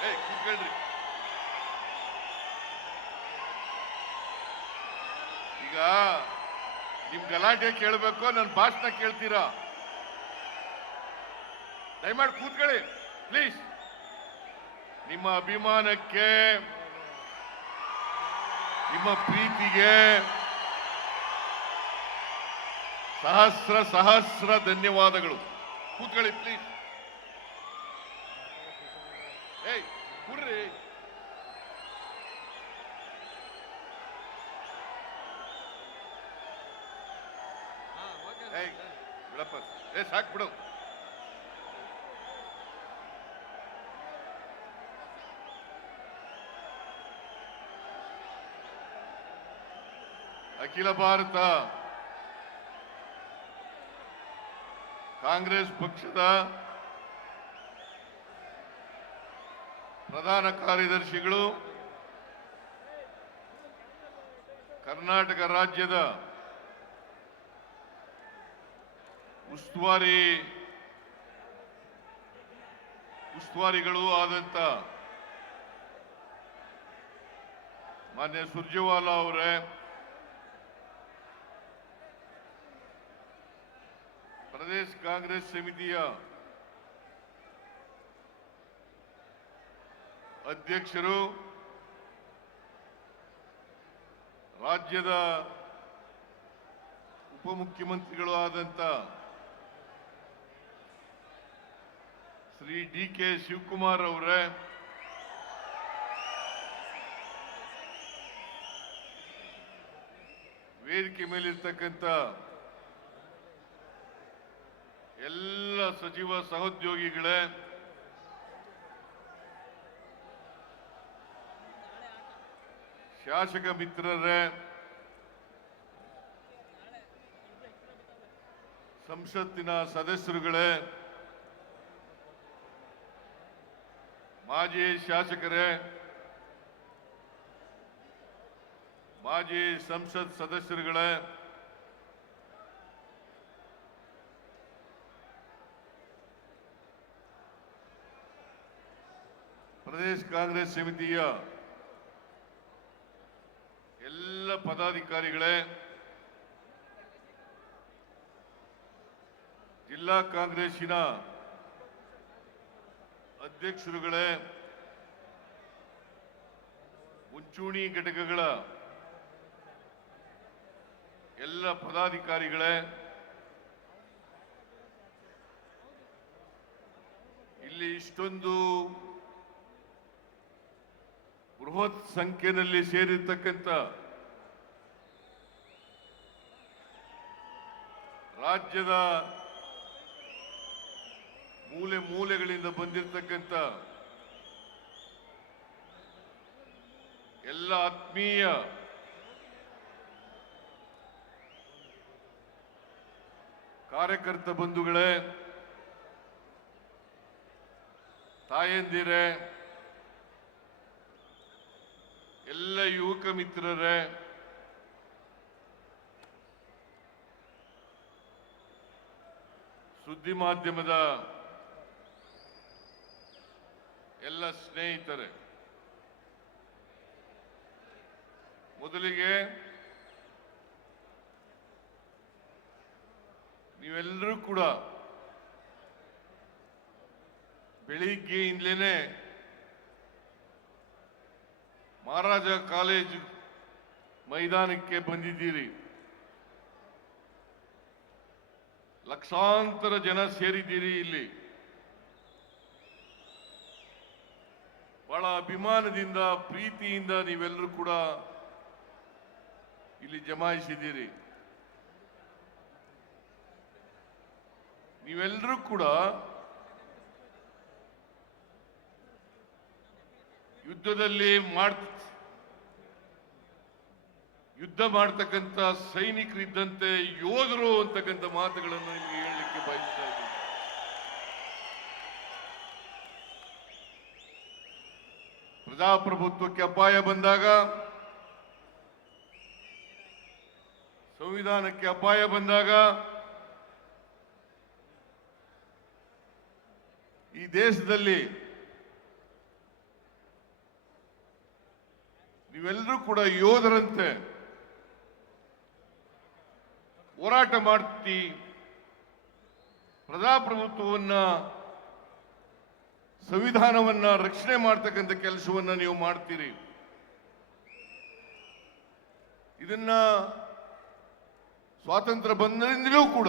ಕೂತ್ಕೊಳ್ರಿ. ಈಗ ನಿಮ್ ಗಲಾಟೆ ಕೇಳಬೇಕು, ನನ್ನ ಭಾಷಣ ಕೇಳ್ತೀರಾ? ದಯಮಾಡಿ ಕೂತ್ಕೊಳ್ಳಿ ಪ್ಲೀಸ್. ನಿಮ್ಮ ಅಭಿಮಾನಕ್ಕೆ, ನಿಮ್ಮ ಪ್ರೀತಿಗೆ ಸಹಸ್ರ ಸಹಸ್ರ ಧನ್ಯವಾದಗಳು. ಕೂತ್ಕೊಳ್ಳಿ ಪ್ಲೀಸ್. ಕೂಡ್ರಿ. ಬಿಡಪ್ಪ, ಸಾಕು ಬಿಡು. ಅಖಿಲ ಭಾರತ ಕಾಂಗ್ರೆಸ್ ಪಕ್ಷದ ಪ್ರಧಾನ ಕಾರ್ಯದರ್ಶಿಗಳು, ಕರ್ನಾಟಕ ರಾಜ್ಯದ ಉಸ್ತುವಾರಿಗಳು ಆದಂತ ಮಾನ್ಯ ಸುರ್ಜೇವಾಲಾ ಅವರೇ, ಪ್ರದೇಶ ಕಾಂಗ್ರೆಸ್ ಸಮಿತಿಯ ಅಧ್ಯಕ್ಷರು, ರಾಜ್ಯದ ಉಪಮುಖ್ಯಮಂತ್ರಿಗಳು ಆದಂತ ಶ್ರೀ ಡಿ.ಕೆ. ಶಿವಕುಮಾರ್ ಅವರೇ, ವೇದಿಕೆ ಮೇಲಿರ್ತಕ್ಕಂಥ ಎಲ್ಲ ಸಚಿವ ಸಹೋದ್ಯೋಗಿಗಳೇ, ಶಾಸಕ ಮಿತ್ರರೇ, ಸಂಸತ್ತಿನ ಸದಸ್ಯರುಗಳೇ, ಮಾಜಿ ಶಾಸಕರೇ, ಮಾಜಿ ಸಂಸತ್ ಸದಸ್ಯರುಗಳೇ, ಪ್ರದೇಶ ಕಾಂಗ್ರೆಸ್ ಸಮಿತಿಯ ಎಲ್ಲ ಪದಾಧಿಕಾರಿಗಳೇ, ಜಿಲ್ಲಾ ಕಾಂಗ್ರೆಸ್ಸಿನ ಅಧ್ಯಕ್ಷರುಗಳೇ, ಮುಂಚೂಣಿ ಘಟಕಗಳ ಎಲ್ಲ ಪದಾಧಿಕಾರಿಗಳೇ, ಇಲ್ಲಿ ಇಷ್ಟೊಂದು ಬೃಹತ್ ಸಂಖ್ಯೆಯಲ್ಲಿ ಸೇರಿರ್ತಕ್ಕಂಥ ರಾಜ್ಯದ ಮೂಲೆ ಮೂಲೆಗಳಿಂದ ಬಂದಿರತಕ್ಕಂಥ ಎಲ್ಲ ಆತ್ಮೀಯ ಕಾರ್ಯಕರ್ತ ಬಂಧುಗಳೇ, ತಾಯಂದಿರೇ, ಎಲ್ಲ ಯುವಕ ಮಿತ್ರರೇ, ಸುದ್ದಿ ಮಾಧ್ಯಮದ ಎಲ್ಲ ಸ್ನೇಹಿತರೆ, ಮೊದಲಿಗೆ ನೀವೆಲ್ಲರೂ ಕೂಡ ಬೆಳಿಗ್ಗೆಯಿಂದಲೇ ಮಹಾರಾಜ ಕಾಲೇಜು ಮೈದಾನಕ್ಕೆ ಬಂದಿದ್ದೀರಿ. ಲಕ್ಷಾಂತರ ಜನ ಸೇರಿದ್ದೀರಿ. ಇಲ್ಲಿ ಬಹಳ ಅಭಿಮಾನದಿಂದ, ಪ್ರೀತಿಯಿಂದ ನೀವೆಲ್ಲರೂ ಕೂಡ ಇಲ್ಲಿ ಜಮಾಯಿಸಿದ್ದೀರಿ. ನೀವೆಲ್ಲರೂ ಕೂಡ ಯುದ್ಧದಲ್ಲಿ ಯುದ್ಧ ಮಾಡ್ತಕ್ಕಂಥ ಸೈನಿಕರಿದ್ದಂತೆ ಯೋಧರು ಅಂತಕ್ಕಂಥ ಮಾತುಗಳನ್ನು ನಿಮಗೆ ಹೇಳಲಿಕ್ಕೆ ಬಯಸ್ತಾ ಇದ್ದೀನಿ. ಪ್ರಜಾಪ್ರಭುತ್ವಕ್ಕೆ ಅಪಾಯ ಬಂದಾಗ, ಸಂವಿಧಾನಕ್ಕೆ ಅಪಾಯ ಬಂದಾಗ ಈ ದೇಶದಲ್ಲಿ ನೀವೆಲ್ಲರೂ ಕೂಡ ಯೋಧರಂತೆ ಹೋರಾಟ ಮಾಡ್ತಿ ಪ್ರಜಾಪ್ರಭುತ್ವವನ್ನ ಸಂವಿಧಾನವನ್ನ ರಕ್ಷಣೆ ಮಾಡ್ತಕ್ಕಂಥ ಕೆಲಸವನ್ನ ನೀವು ಮಾಡ್ತೀರಿ. ಇದನ್ನ ಸ್ವಾತಂತ್ರ್ಯ ಬಂದರಿಂದಲೂ ಕೂಡ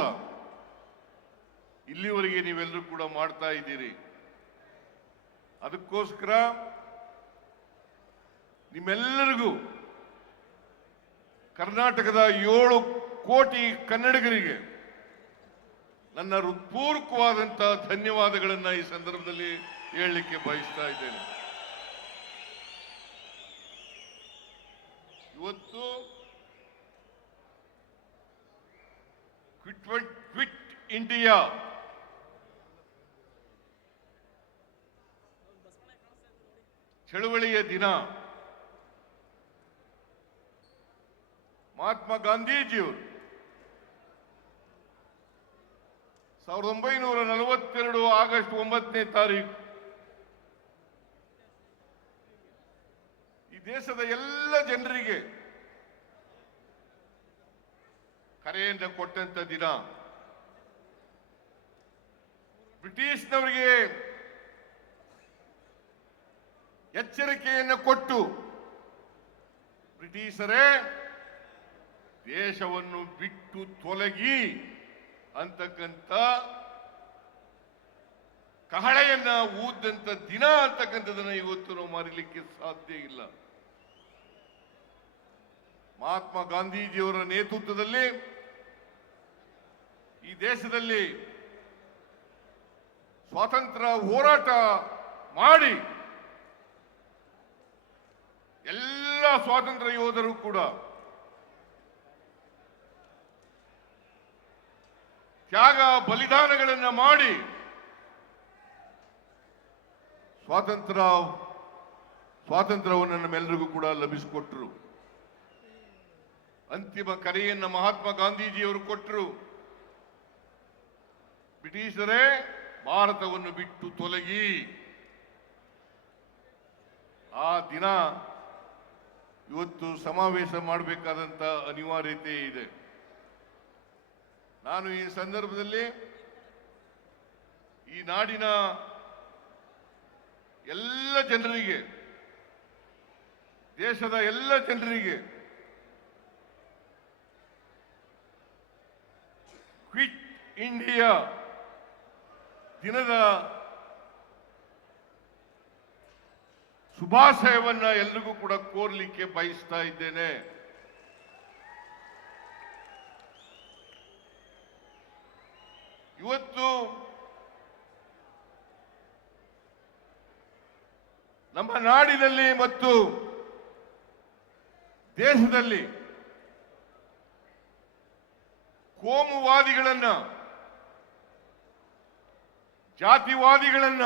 ಇಲ್ಲಿವರೆಗೆ ನೀವೆಲ್ಲರೂ ಕೂಡ ಮಾಡ್ತಾ ಇದ್ದೀರಿ. ಅದಕ್ಕೋಸ್ಕರ ನಿಮ್ಮೆಲ್ಲರಿಗೂ ಕರ್ನಾಟಕದ 7 ಕೋಟಿ ಕನ್ನಡಿಗರಿಗೆ ನನ್ನ ಹೃತ್ಪೂರ್ವಕವಾದಂತಹ ಧನ್ಯವಾದಗಳನ್ನ ಈ ಸಂದರ್ಭದಲ್ಲಿ ಹೇಳಲಿಕ್ಕೆ ಬಯಸ್ತಾ ಇದ್ದೇನೆ. ಇವತ್ತು ಕ್ವಿಟ್ ಇಂಡಿಯಾ ಚಳವಳಿಯ ದಿನ. ಮಹಾತ್ಮ ಗಾಂಧೀಜಿಯವರು 1942 ಆಗಸ್ಟ್ 9ನೇ ತಾರೀಕು ಈ ದೇಶದ ಎಲ್ಲ ಜನರಿಗೆ ಕರೆಯಿಂದ ಕೊಟ್ಟಂತ ದಿನ. ಬ್ರಿಟಿಷ್ನವರಿಗೆ ಎಚ್ಚರಿಕೆಯನ್ನು ಕೊಟ್ಟು, ಬ್ರಿಟಿಷರೇ ದೇಶವನ್ನು ಬಿಟ್ಟು ತೊಲಗಿ ಅಂತಕ್ಕಂಥ ಕಹಳೆಯನ್ನ ಊದಂತ ದಿನ ಅಂತಕ್ಕಂಥದನ್ನ ಇವತ್ತು ನಾವು ಮರೀಲಿಕ್ಕೆ ಸಾಧ್ಯ ಇಲ್ಲ. ಮಹಾತ್ಮ ಗಾಂಧೀಜಿಯವರ ನೇತೃತ್ವದಲ್ಲಿ ಈ ದೇಶದಲ್ಲಿ ಸ್ವಾತಂತ್ರ್ಯ ಹೋರಾಟ ಮಾಡಿ ಎಲ್ಲ ಸ್ವಾತಂತ್ರ್ಯ ಯೋಧರು ಕೂಡ ತ್ಯಾಗ ಬಲಿದಾನಗಳನ್ನು ಮಾಡಿ ಸ್ವಾತಂತ್ರ್ಯವನ್ನು ನಮ್ಮೆಲ್ಲರಿಗೂ ಕೂಡ ಲಭಿಸಿಕೊಟ್ರು. ಅಂತಿಮ ಕರೆಯನ್ನು ಮಹಾತ್ಮ ಗಾಂಧೀಜಿಯವರು ಕೊಟ್ಟರು. ಬ್ರಿಟಿಷರೇ ಭಾರತವನ್ನು ಬಿಟ್ಟು ತೊಲಗಿ. ಆ ದಿನ ಇವತ್ತು ಸಮಾವೇಶ ಮಾಡಬೇಕಾದಂತ ಅನಿವಾರ್ಯತೆ ಇದೆ. ನಾನು ಈ ಸಂದರ್ಭದಲ್ಲಿ ಈ ನಾಡಿನ ಎಲ್ಲ ಜನರಿಗೆ, ದೇಶದ ಎಲ್ಲ ಜನರಿಗೆ ಕ್ವಿಟ್ ಇಂಡಿಯಾ ದಿನದ ಶುಭಾಶಯವನ್ನ ಎಲ್ರಿಗೂ ಕೂಡ ಕೋರ್ಲಿಕ್ಕೆ ಬಯಸ್ತಾ ಇದ್ದೇನೆ. ಇವತ್ತು ನಮ್ಮ ನಾಡಿನಲ್ಲಿ ಮತ್ತು ದೇಶದಲ್ಲಿ ಕೋಮುವಾದಿಗಳನ್ನ, ಜಾತಿವಾದಿಗಳನ್ನ,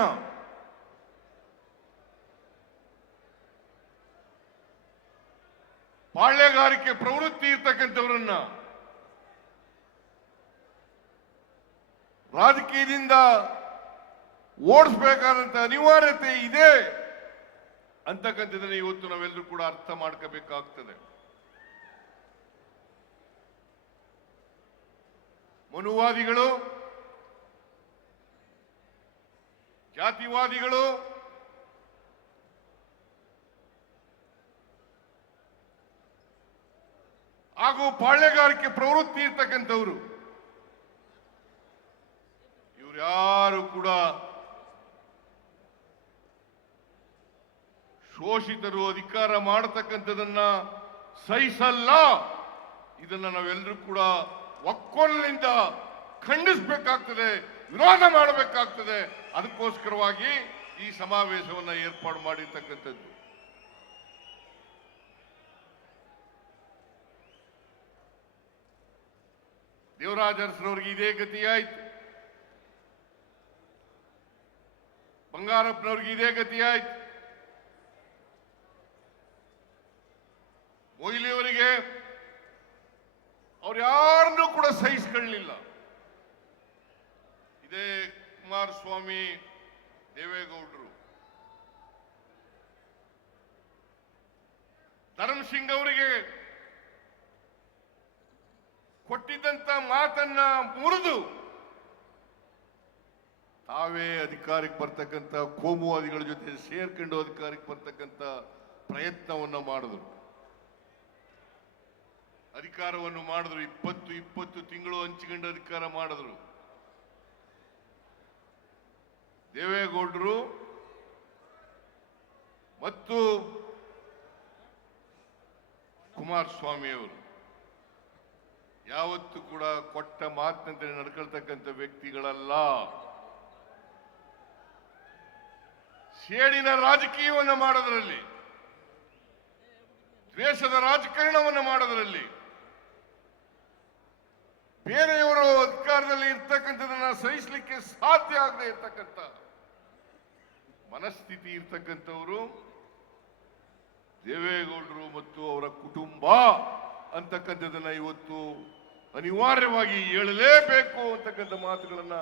ಪಾಳ್ಯಗಾರಿಕೆ ಪ್ರವೃತ್ತಿ ಇರ್ತಕ್ಕಂಥವರನ್ನ ರಾಜಕೀಯದಿಂದ ಓಡಿಸಬೇಕಾದಂತ ಅನಿವಾರ್ಯತೆ ಇದೆ ಅಂತಕ್ಕಂಥದ್ದನ್ನ ಇವತ್ತು ನಾವೆಲ್ಲರೂ ಕೂಡ ಅರ್ಥ ಮಾಡ್ಕೋಬೇಕಾಗ್ತದೆ. ಮನುವಾದಿಗಳು, ಜಾತಿವಾದಿಗಳು ಹಾಗೂ ಪಾಳ್ಯಗಾರಿಕೆ ಪ್ರವೃತ್ತಿ ಇರ್ತಕ್ಕಂಥವ್ರು ಯಾರು ಕೂಡ ಶೋಷಿತರು ಅಧಿಕಾರ ಮಾಡತಕ್ಕಂಥದನ್ನ ಸಹಿಸಲ್ಲ. ಇದನ್ನ ನಾವೆಲ್ಲರೂ ಕೂಡ ಒಕ್ಕೊಲಿನಿಂದ ಖಂಡಿಸಬೇಕಾಗ್ತದೆ, ವಿರೋಧ ಮಾಡಬೇಕಾಗ್ತದೆ. ಅದಕ್ಕೋಸ್ಕರವಾಗಿ ಈ ಸಮಾವೇಶವನ್ನ ಏರ್ಪಾಡು ಮಾಡಿರ್ತಕ್ಕಂಥದ್ದು. ದೇವರಾಜ ಅರಸರವರಿಗೆ ಇದೇ ಗತಿಯಾಯ್ತು, ಬಂಗಾರಪ್ಪನವ್ರಿಗೆ ಇದೇ ಗತಿಯಾಯ್ತು, ಮೊಯ್ಲಿಯವರಿಗೆ ಅವ್ರು ಯಾರನ್ನೂ ಕೂಡ ಸಹಿಸಿಕೊಳ್ಳಲಿಲ್ಲ. ಇದೇ ಕುಮಾರಸ್ವಾಮಿ, ದೇವೇಗೌಡರು ಧರ್ಮಸಿಂಗ್ ಅವರಿಗೆ ಕೊಟ್ಟಿದ್ದಂತ ಮಾತನ್ನ ಮುರಿದು ತಾವೇ ಅಧಿಕಾರಕ್ಕೆ ಬರ್ತಕ್ಕಂಥ ಕೋಮುವಾದಿಗಳ ಜೊತೆ ಸೇರ್ಕೊಂಡು ಅಧಿಕಾರಕ್ಕೆ ಬರ್ತಕ್ಕಂಥ ಪ್ರಯತ್ನವನ್ನ ಮಾಡಿದ್ರು. ಅಧಿಕಾರವನ್ನು ಮಾಡಿದ್ರು. 20 ತಿಂಗಳು ಹಂಚಿಕೊಂಡು ಅಧಿಕಾರ ಮಾಡಿದ್ರು. ದೇವೇಗೌಡರು ಮತ್ತು ಕುಮಾರಸ್ವಾಮಿ ಅವರು ಯಾವತ್ತೂ ಕೂಡ ಕೊಟ್ಟ ಮಾತಿನಂತೆ ನಡ್ಕೊಳ್ತಕ್ಕಂಥ ವ್ಯಕ್ತಿಗಳಲ್ಲ. ಸೇಡಿನ ರಾಜಕೀಯವನ್ನು ಮಾಡೋದರಲ್ಲಿ, ದ್ವೇಷದ ರಾಜಕಾರಣವನ್ನು ಮಾಡೋದರಲ್ಲಿ, ಬೇರೆಯವರು ಅಧಿಕಾರದಲ್ಲಿ ಇರ್ತಕ್ಕಂಥದನ್ನ ಸಹಿಸಲಿಕ್ಕೆ ಸಾಧ್ಯ ಆಗದೆ ಇರ್ತಕ್ಕಂಥ ಮನಸ್ಥಿತಿ ಇರ್ತಕ್ಕಂಥವರು ದೇವೇಗೌಡರು ಮತ್ತು ಅವರ ಕುಟುಂಬ ಅಂತಕ್ಕಂಥದನ್ನ ಇವತ್ತು ಅನಿವಾರ್ಯವಾಗಿ ಹೇಳಲೇಬೇಕು ಅಂತಕ್ಕಂಥ ಮಾತುಗಳನ್ನ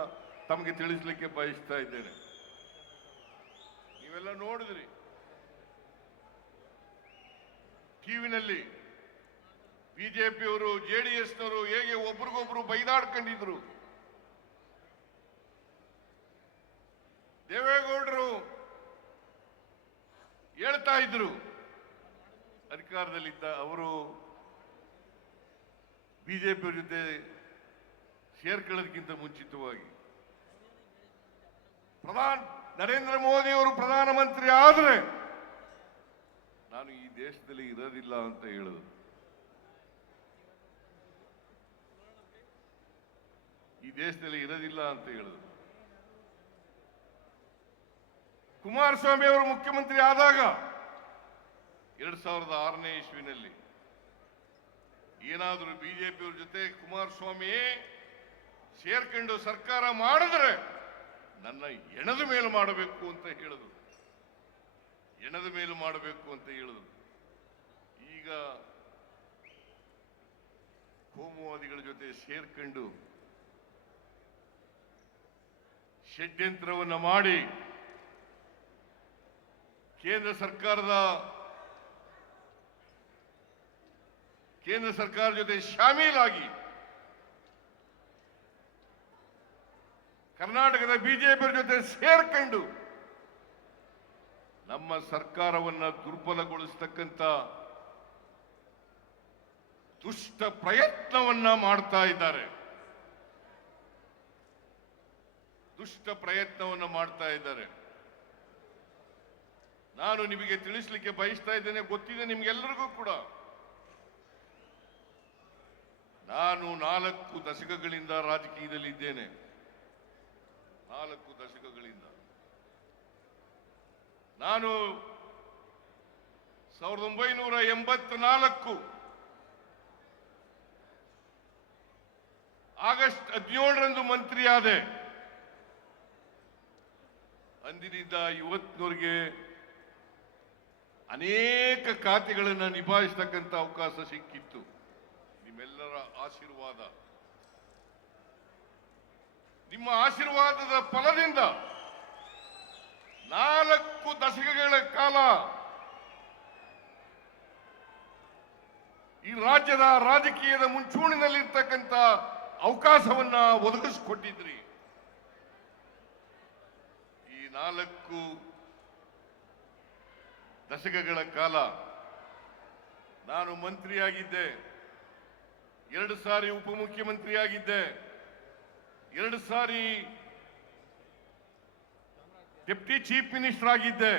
ತಮಗೆ ತಿಳಿಸಲಿಕ್ಕೆ ಬಯಸ್ತಾ ಇದ್ದೇನೆ. ನೀವೆಲ್ಲ ನೋಡಿದ್ರಿ ಟಿವಿನಲ್ಲಿ ಬಿಜೆಪಿಯವರು ಜೆಡಿಎಸ್ನವರು ಹೇಗೆ ಒಬ್ರಿಗೊಬ್ರು ಬೈದಾಡ್ಕೊಂಡಿದ್ರು. ದೇವೇಗೌಡರು ಹೇಳ್ತಾ ಇದ್ರು ಅಧಿಕಾರದಲ್ಲಿದ್ದ ಅವರು ಬಿಜೆಪಿಯವರ ಜೊತೆ ಸೇರ್ಕೊಳ್ಳೋದಕ್ಕಿಂತ ಮುಂಚಿತವಾಗಿ ನರೇಂದ್ರ ಮೋದಿ ಅವರು ಪ್ರಧಾನಮಂತ್ರಿ ಆದರೆ ನಾನು ಈ ದೇಶದಲ್ಲಿ ಇರೋದಿಲ್ಲ ಅಂತ ಹೇಳಿದ್ರು. ಈ ದೇಶದಲ್ಲಿ ಇರೋದಿಲ್ಲ ಅಂತ ಹೇಳಿದ್ರು. ಕುಮಾರಸ್ವಾಮಿ ಅವರು ಮುಖ್ಯಮಂತ್ರಿ ಆದಾಗ 2006ನೇ ಇಸ್ವಿನಲ್ಲಿ ಏನಾದರೂ ಬಿಜೆಪಿಯವ್ರ ಜೊತೆ ಕುಮಾರಸ್ವಾಮಿ ಸೇರ್ಕೊಂಡು ಸರ್ಕಾರ ಮಾಡಿದ್ರೆ ನನ್ನ ಎಣದ ಮೇಲೆ ಮಾಡಬೇಕು ಅಂತ ಹೇಳಿದ್ರು. ಎಣದ ಮೇಲೆ ಮಾಡಬೇಕು ಅಂತ ಹೇಳಿದ್ರು. ಈಗ ಕೋಮುವಾದಿಗಳ ಜೊತೆ ಸೇರ್ಕೊಂಡು ಷಡ್ಯಂತ್ರವನ್ನು ಮಾಡಿ ಕೇಂದ್ರ ಸರ್ಕಾರ ಜೊತೆ ಶಾಮೀಲಾಗಿ ಕರ್ನಾಟಕದ ಬಿಜೆಪಿ ಜೊತೆ ಸೇರ್ಕೊಂಡು ನಮ್ಮ ಸರ್ಕಾರವನ್ನ ದುರ್ಬಲಗೊಳಿಸತಕ್ಕಂಥ ದುಷ್ಟ ಪ್ರಯತ್ನವನ್ನ ಮಾಡ್ತಾ ಇದ್ದಾರೆ. ದುಷ್ಟ ಪ್ರಯತ್ನವನ್ನು ಮಾಡ್ತಾ ಇದ್ದಾರೆ. ನಾನು ನಿಮಗೆ ತಿಳಿಸಲಿಕ್ಕೆ ಬಯಸ್ತಾ ಇದ್ದೇನೆ, ಗೊತ್ತಿದೆ ನಿಮ್ಗೆಲ್ಲರಿಗೂ ಕೂಡ. ನಾನು 4 ದಶಕಗಳಿಂದ ರಾಜಕೀಯದಲ್ಲಿ ಇದ್ದೇನೆ. 4 ದಶಕಗಳಿಂದ ನಾನು 1984 ಆಗಸ್ಟ್ 17ರಂದು ಮಂತ್ರಿಯಾದೆ. ಅಂದಿನಿಂದ ಇವತ್ತಿನವರೆಗೆ ಅನೇಕ ಖಾತೆಗಳನ್ನು ನಿಭಾಯಿಸತಕ್ಕಂಥ ಅವಕಾಶ ಸಿಕ್ಕಿತ್ತು. ನಿಮ್ಮೆಲ್ಲರ ಆಶೀರ್ವಾದ, ನಿಮ್ಮ ಆಶೀರ್ವಾದದ ಫಲದಿಂದ 4 ದಶಕಗಳ ಕಾಲ ಈ ರಾಜ್ಯದ ರಾಜಕೀಯದ ಮುಂಚೂಣಿನಲ್ಲಿರ್ತಕ್ಕಂಥ ಅವಕಾಶವನ್ನ ಒದಗಿಸಿಕೊಟ್ಟಿದ್ರಿ. ಈ 4 ದಶಕಗಳ ಕಾಲ ನಾನು ಮಂತ್ರಿಯಾಗಿದ್ದೆ, 2 ಸಾರಿ ಉಪಮುಖ್ಯಮಂತ್ರಿಯಾಗಿದ್ದೆ, 2 ಸಾರಿ ಡೆಪ್ಟಿ ಚೀಫ್ ಮಿನಿಸ್ಟರ್ ಆಗಿದ್ದೆ.